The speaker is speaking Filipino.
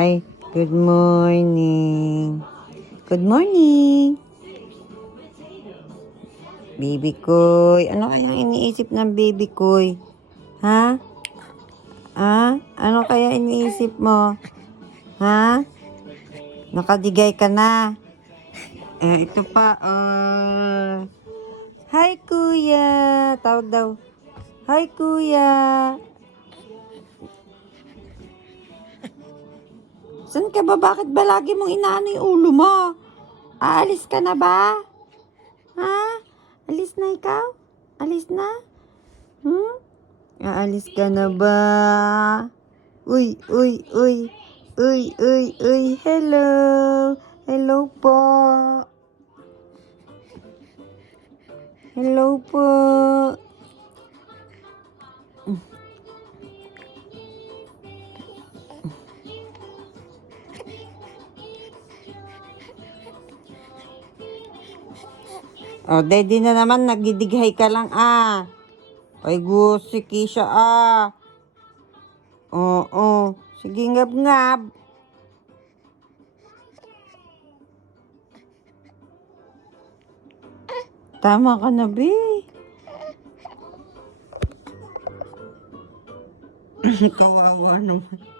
Ay, good morning. Good morning. Baby Koy. Ano kayang iniisip ng baby Koy? Ha? Ha? Ano kaya iniisip mo? Ha? Nakadigay ka na. Ito pa. Hi, kuya. Tawag daw. Hi, kuya. Saan ka ba? Bakit ba lagi mong inaano yung ulo mo? Aalis ka na ba? Ha? Alis na ikaw? Alis na? Aalis ka na ba? Uy, uy, uy. Uy, uy, uy. Hello. Hello po. Hello po. Oh, daddy na naman, nagdidighay ka lang Ay, gusi Kisha Oo. Sige, ngab-ngab. Tama ka na, be. Kawawa naman.